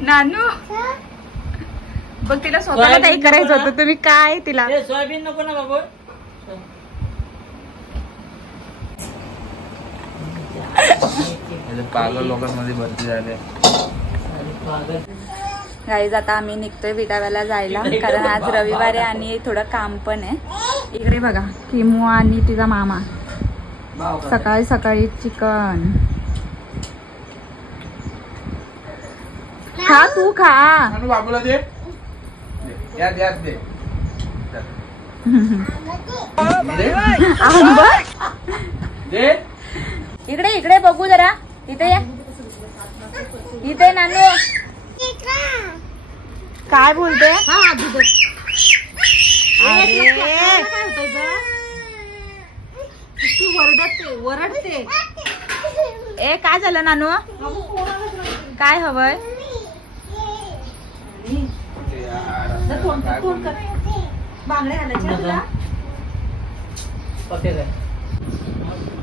नानू बघ तिला स्वतःला काही करायचं होतं तुम्ही काय तिला सोयाबीन नको ना बाबू पागल लोकांमध्ये भरती झाले गाईज आता आम्ही निघतोय विटाव्याला जायला कारण आज रविवार आहे आणि थोडं काम पण आहे। इकडे बघा किमू आणि तिचा मामा सकाळी सकाळी चिकन खा तू खा बाबूला दे दे इकडे इकडे बघू जरा इथे या इथे नानू काय बोलते वरडते ए काय झालं नानू काय हवंय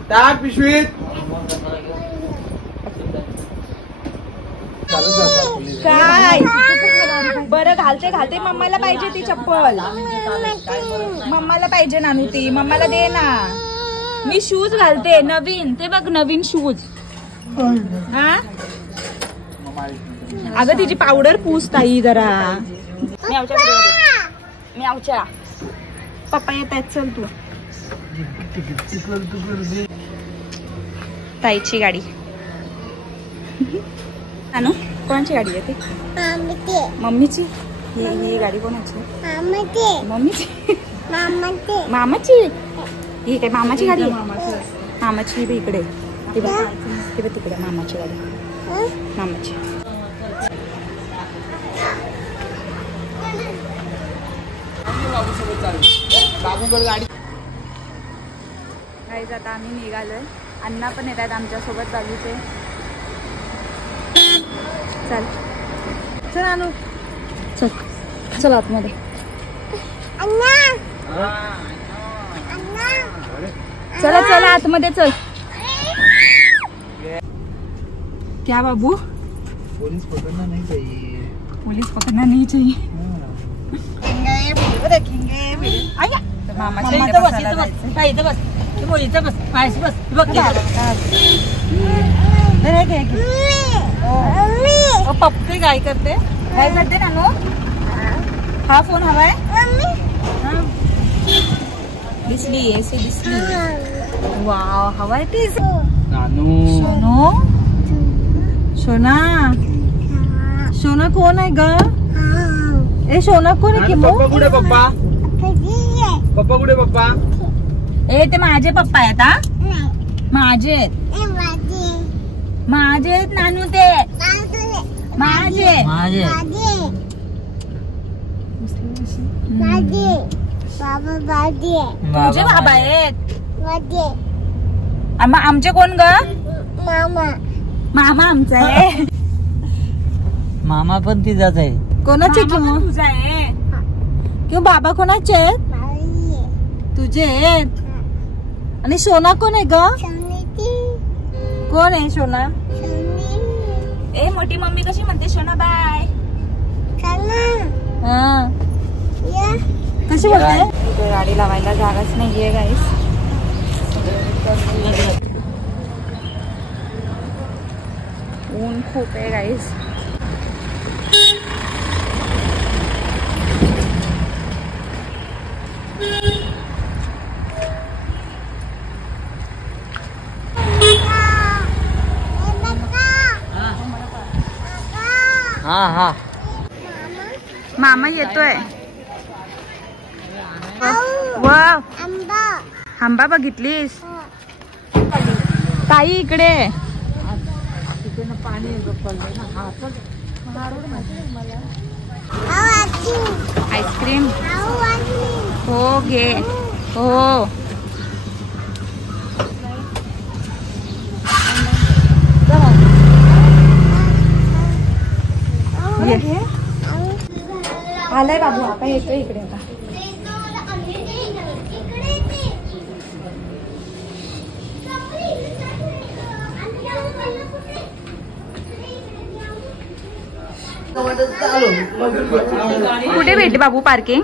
टाक पिशवीत काय बरं घालते घालते मम्माला पाहिजे ती चप्पल मम्माला पाहिजे नानू ती मम्माला दे ना मी शूज घालते नवीन ते बघ नवीन शूज हा अगं तिची पावडर पूस ताई जरा मी आवच्या पप्पा येत आहेत चल तू ताईची गाडी नानू कोणाची गाडी आहे ती मम्मीची ही गाडी कोणाची मम्मीची मामाची ही काय मामाची गाडी आहे मामाची इकडे ती बघ तिकडे मामाची गाडी मामाची गाडी गाईज आता आम्ही निघालोय अण्णा पण येतात आमच्या सोबत चालूचे चल चल आणू चल चल आतमध्ये चला चला आतमध्ये चल क्या बाबू पुलिस पकड़ना नहीं चाहिए पुलिस पकडना नाही चाहिए पप्पी काय करते नानू हा फोन हवाय दिसली ऐसी दिसली वाव हवाय ती नानू सोनू सोना सोना कोण आहे ग ए सोना कोण आहे किमो पप्पा कुठे पप्पा पप्पा कुठे पप्पा ए ते माझे पप्पा आहेत हा माझे माझे नानू ते माझे तुझे बाबा आहेत आमचे कोण ग मामा आमचा आहे मामा पण तिचाच आहे कोणाचे किंवा तुझा आहे किंवा बाबा कोणाचे आहेत तुझे आहेत आणि सोना कोण आहे ग कोण आहे सोना ए मोठी मम्मी कशी म्हणते सोना बाय हा कशी बोलते गाडी लावायला जागाच नाहीये गाईस ऊन खूप आहे गाईस हा हा मामा येतोय वाव आंबा बघितलीस ताई इकडे आईस्क्रीम हो घे हो आलाय बाबू, आता येतोय इकडे आता. कुठे भेटले बाबू पार्किंग?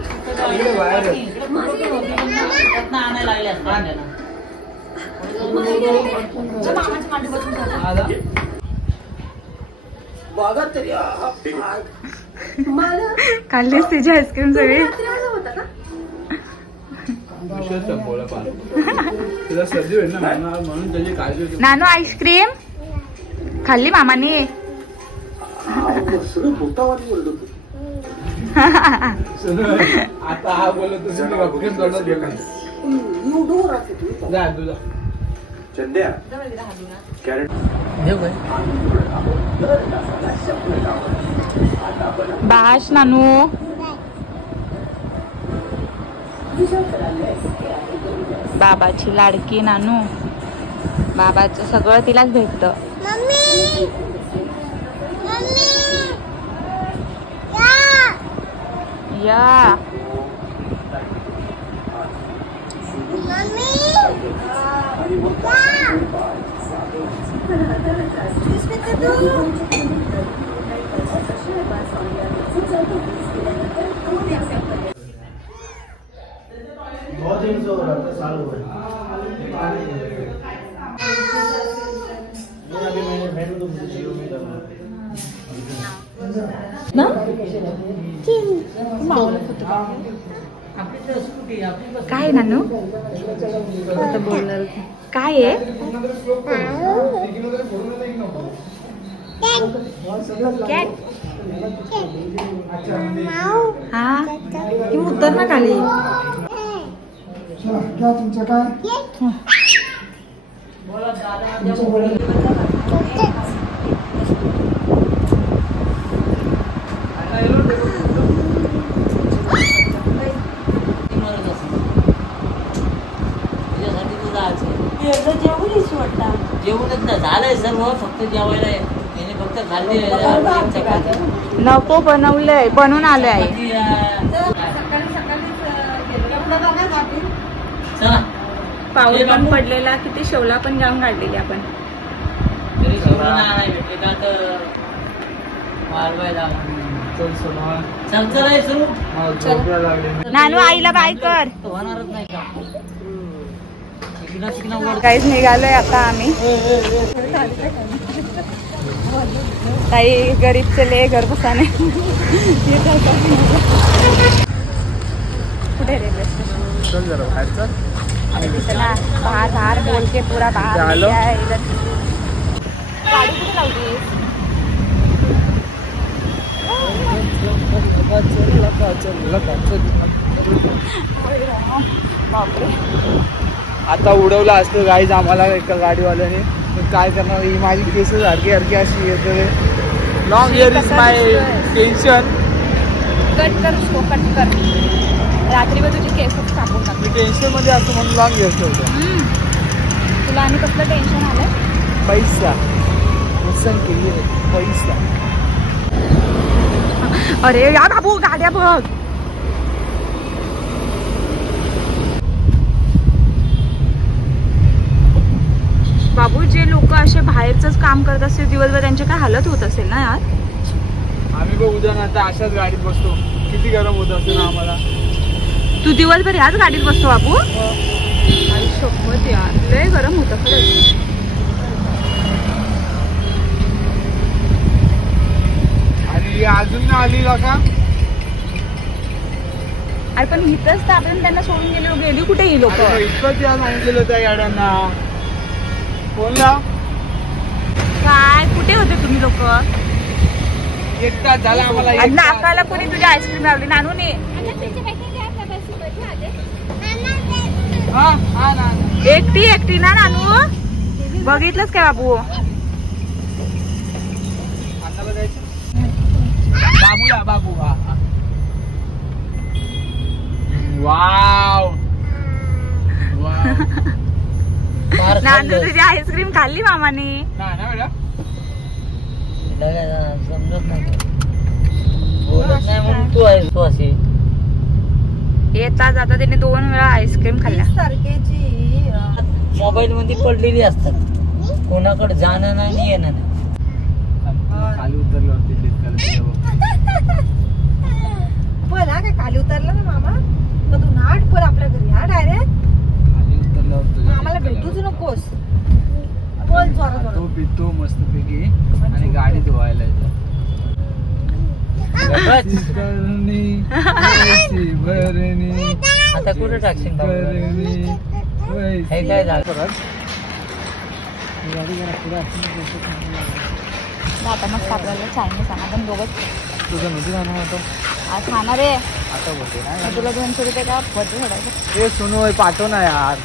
खाल्लीस तिची आईस्क्रीम सगळी. नानू आईस्क्रीम खाल्ली मामाने. आता हा बोलत बाश नानू. बाबाची लाडकी नानू. बाबाचं सगळं तिलाच भेटतं. या काय नानू काय आहे? हा की उतर ना खाली. तुमचं काय? जेवणच ना झालंय सर्व, फक्त जेवायला त्याने फक्त खाल्ले. नको बनवलंय, बनवून आलंय. पाऊस पण पडलेला, किती शेवला पण जाऊन काढलेली आपण. तरी शेवला नाही भेटले का तर मालवायला. नानू आईला बाय कर. होणारच नाही का? काहीच निघालोय आता आम्ही. काही गरीब चले घर बसाने. कुठे रेल्वे स्टेशन? बाहर बोल के पूरा बाहर इधर. गाडी कुठे लावली? आता उडवलं असतं गाईज आम्हाला एका गाडीवाल्याने. पण काय करणार, ही माझी केस सारखी सारखी अशी येते. Long hair is my tension. Cut कर, कट कर. रात्री तुझी केस कापून टाक. मी टेन्शन मध्ये असतो म्हणून लॉंग हेअर ठेवतो. तुला आणि कसलं टेन्शन आलंय? पैसा नुकसान केली पैसा. अरे या बाबू गाड्या बघ. बाबू जे लोक असे बाहेरच काम करत असतील दिवसभर, त्यांची काय हालत होत असेल ना यार. आम्ही बघ उद्या आता अशाच गाडीत बसतो, किती गरम होत असेल ना आम्हाला. तू दिवसभर याच गाडीत बसतो बाबू? आई शपथ यार, लय गरम होतं खरंच. आणि अजून ना आली का? अरे पण इथंच तर आपण त्यांना सोडून गेली कुठे ही लोक? इतकंच या सांगितलेलं त्या गाड्यांना. बोलला काय कुठे होते तुम्ही लोक? एक तास झाला आम्हाला. नाकाला कोणी तुझी आईस्क्रीम लावली नानूने? एकटी ना नानू? बघितलंच काय बाबू? बाबूला बाबू. हा वाव. नानू तुझी आईस्क्रीम खाल्ली मामाने? समजत नाही, बोलत नाही म्हणून तू आहेस तू अशी. येता जाता त्याने 2 वेळा आईस्क्रीम खाल्ल्या. मोबाईल मध्ये पडलेली असतात, कोणाकडे जाणं नाही येणं नाही. खाली उतरल्यावरती बोला काय खाली उतरला ना मामा, मग तू नाट पर आपल्या घरी हा डायरेक्ट. खाली उतरल्यावर आम्हाला भेटूच नकोस. बोल जोरात तो पितो मस्त पैकी आणि गाडी धुवायला येतो. आता कुठे टाकशील हे काय झालं? आता मस्त आपल्याला चायनीज आणा, पण दोघंच. तुझं नव्हतं जाणं होतं आज खाणार आहे. आता बोलते ना तुला 200 रुपये का वरती सोडायचं. ते सुनू पाठव ना यार.